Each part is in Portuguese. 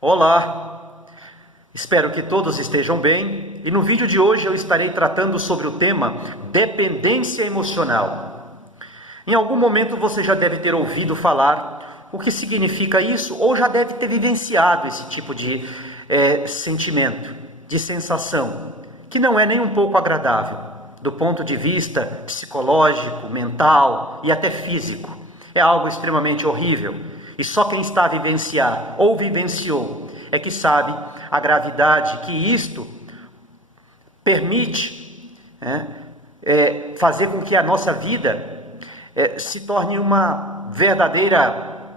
Olá, espero que todos estejam bem e no vídeo de hoje eu estarei tratando sobre o tema dependência emocional. Em algum momento você já deve ter ouvido falar o que significa isso ou já deve ter vivenciado esse tipo de sentimento, de sensação, que não é nem um pouco agradável do ponto de vista psicológico, mental e até físico. É algo extremamente horrível. E só quem está a vivenciar ou vivenciou é que sabe a gravidade que isto permite fazer com que a nossa vida se torne uma verdadeira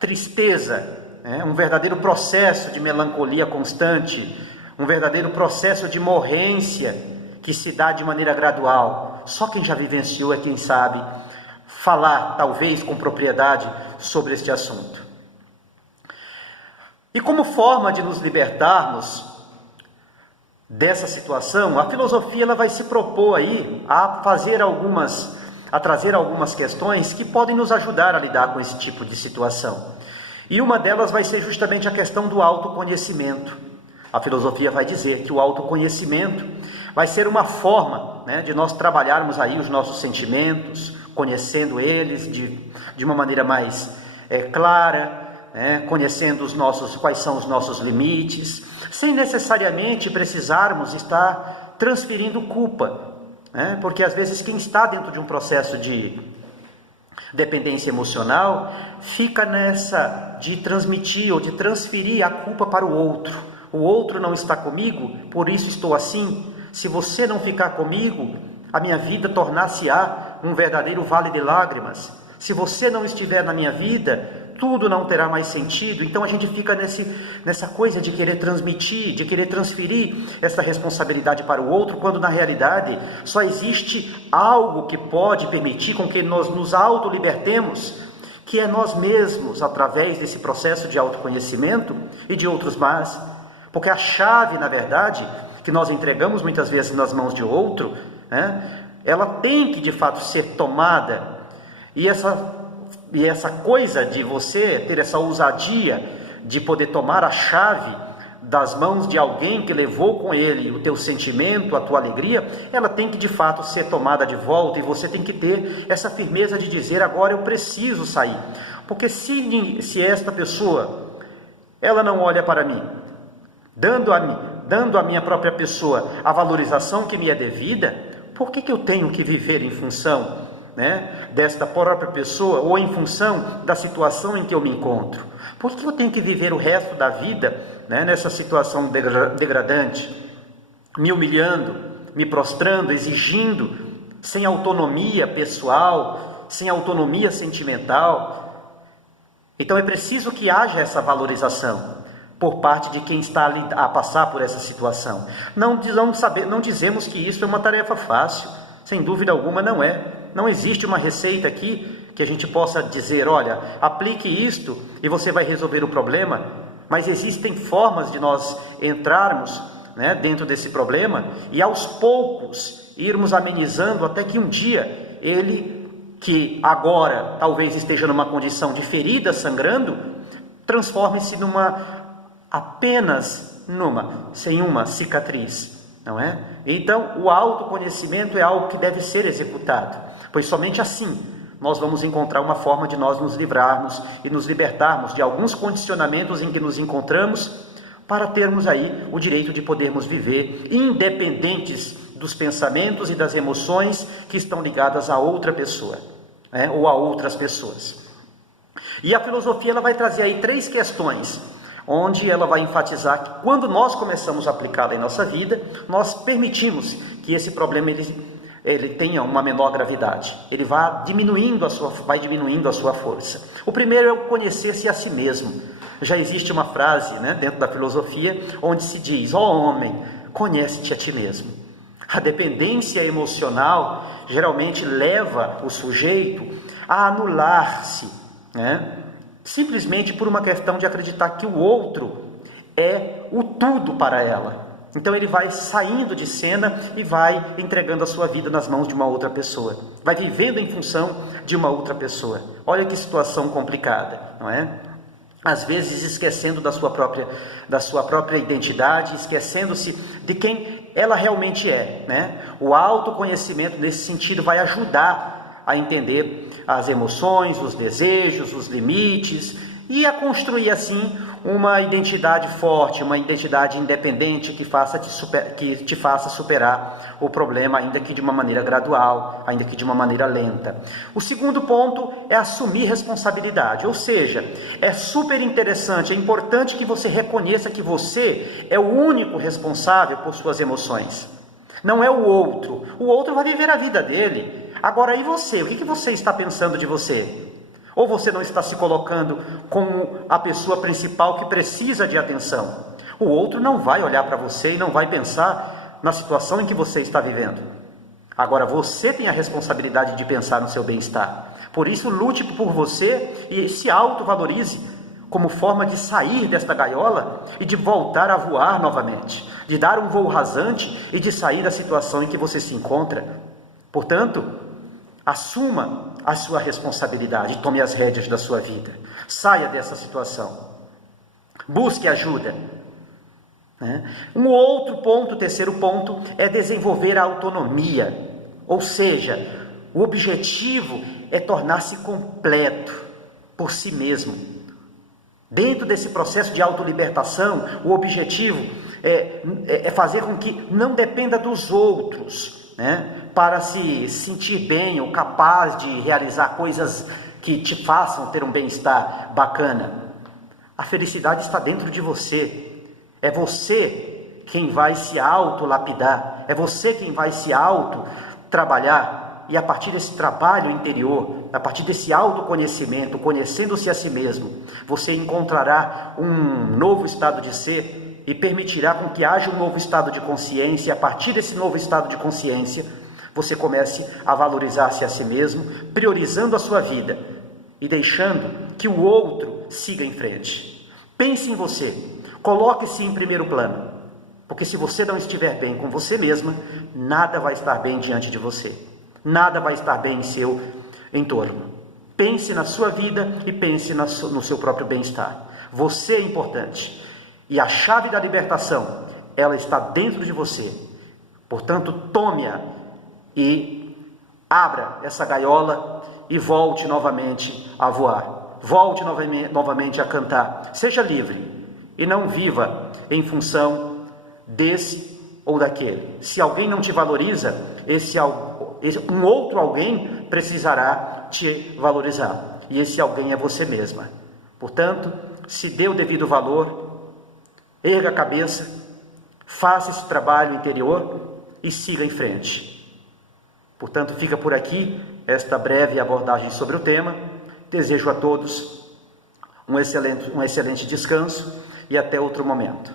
tristeza, um verdadeiro processo de melancolia constante, um verdadeiro processo de morrência que se dá de maneira gradual. Só quem já vivenciou é quem sabe falar, talvez com propriedade, sobre este assunto. E como forma de nos libertarmos dessa situação, a filosofia ela vai se propor aí a trazer algumas questões que podem nos ajudar a lidar com esse tipo de situação. E uma delas vai ser justamente a questão do autoconhecimento. A filosofia vai dizer que o autoconhecimento vai ser uma forma de nós trabalharmos aí os nossos sentimentos, conhecendo eles de uma maneira mais clara, conhecendo quais são os nossos limites, sem necessariamente precisarmos estar transferindo culpa, porque às vezes quem está dentro de um processo de dependência emocional fica nessa de transmitir ou de transferir a culpa para o outro. O outro não está comigo, por isso estou assim. Se você não ficar comigo, a minha vida tornar-se-á um verdadeiro vale de lágrimas. Se você não estiver na minha vida, tudo não terá mais sentido. Então a gente fica nessa coisa de querer transmitir, de querer transferir essa responsabilidade para o outro, quando na realidade só existe algo que pode permitir com que nós nos autolibertemos, que é nós mesmos, através desse processo de autoconhecimento e de outros mais. Porque a chave, na verdade, que nós entregamos muitas vezes nas mãos de outro, ela tem que de fato ser tomada. E essa coisa de você ter essa ousadia de poder tomar a chave das mãos de alguém que levou com ele o teu sentimento, a tua alegria, ela tem que de fato ser tomada de volta, e você tem que ter essa firmeza de dizer: agora eu preciso sair. Porque se esta pessoa, ela não olha para mim, dando à minha própria pessoa a valorização que me é devida, por que eu tenho que viver em função desta própria pessoa, ou em função da situação em que eu me encontro? Por que eu tenho que viver o resto da vida nessa situação degradante, me humilhando, me prostrando, exigindo, sem autonomia pessoal, sem autonomia sentimental? Então é preciso que haja essa valorização por parte de quem está a passar por essa situação. Não dizemos que isso é uma tarefa fácil, sem dúvida alguma não é. Não existe uma receita aqui que a gente possa dizer: olha, aplique isto e você vai resolver o problema. Mas existem formas de nós entrarmos dentro desse problema e aos poucos irmos amenizando, até que um dia ele, que agora talvez esteja numa condição de ferida sangrando, transforme-se sem uma cicatriz, não é? Então, o autoconhecimento é algo que deve ser executado, pois somente assim nós vamos encontrar uma forma de nós nos livrarmos e nos libertarmos de alguns condicionamentos em que nos encontramos, para termos aí o direito de podermos viver independentes dos pensamentos e das emoções que estão ligadas a outra pessoa, ou a outras pessoas. E a filosofia ela vai trazer aí 3 questões, onde ela vai enfatizar que quando nós começamos a aplicá-la em nossa vida, nós permitimos que esse problema ele tenha uma menor gravidade, ele vai diminuindo a sua força. O primeiro é o conhecer-se a si mesmo. Já existe uma frase dentro da filosofia onde se diz: ó homem, conhece-te a ti mesmo. A dependência emocional geralmente leva o sujeito a anular-se, simplesmente por uma questão de acreditar que o outro é o tudo para ela. Então ele vai saindo de cena e vai entregando a sua vida nas mãos de uma outra pessoa. Vai vivendo em função de uma outra pessoa. Olha que situação complicada, não é? às vezes esquecendo da sua própria identidade, esquecendo-se de quem ela realmente é, né? O autoconhecimento nesse sentido vai ajudar a entender as emoções, os desejos, os limites e a construir assim uma identidade forte, uma identidade independente que te faça superar o problema, ainda que de uma maneira gradual, ainda que de uma maneira lenta. O segundo ponto é assumir responsabilidade, ou seja, é super interessante, é importante que você reconheça que você é o único responsável por suas emoções. Não é o outro vai viver a vida dele. Agora, e você? O que você está pensando de você? Ou você não está se colocando como a pessoa principal que precisa de atenção? O outro não vai olhar para você e não vai pensar na situação em que você está vivendo. Agora, você tem a responsabilidade de pensar no seu bem-estar. Por isso, lute por você e se autovalorize como forma de sair desta gaiola e de voltar a voar novamente, de dar um voo rasante e de sair da situação em que você se encontra. Portanto, assuma a sua responsabilidade, tome as rédeas da sua vida, saia dessa situação, busque ajuda. Um outro ponto, terceiro ponto, é desenvolver a autonomia, ou seja, o objetivo é tornar-se completo por si mesmo. Dentro desse processo de autolibertação, o objetivo é fazer com que não dependa dos outros, para se sentir bem ou capaz de realizar coisas que te façam ter um bem-estar bacana. A felicidade está dentro de você. É você quem vai se auto-lapidar. É você quem vai se auto-trabalhar. E a partir desse trabalho interior, a partir desse autoconhecimento, conhecendo-se a si mesmo, você encontrará um novo estado de ser e permitirá com que haja um novo estado de consciência. E a partir desse novo estado de consciência, você comece a valorizar-se a si mesmo, priorizando a sua vida e deixando que o outro siga em frente. Pense em você, coloque-se em primeiro plano, porque se você não estiver bem com você mesma, nada vai estar bem diante de você, nada vai estar bem em seu entorno. Pense na sua vida e pense no seu próprio bem-estar. Você é importante e a chave da libertação, ela está dentro de você. Portanto, tome-a e abra essa gaiola e volte novamente a voar. Volte novamente a cantar. Seja livre e não viva em função desse ou daquele. Se alguém não te valoriza, um outro alguém precisará te valorizar. E esse alguém é você mesma. Portanto, se dê o devido valor, erga a cabeça, faça esse trabalho interior e siga em frente. Portanto, fica por aqui esta breve abordagem sobre o tema. Desejo a todos um excelente descanso e até outro momento.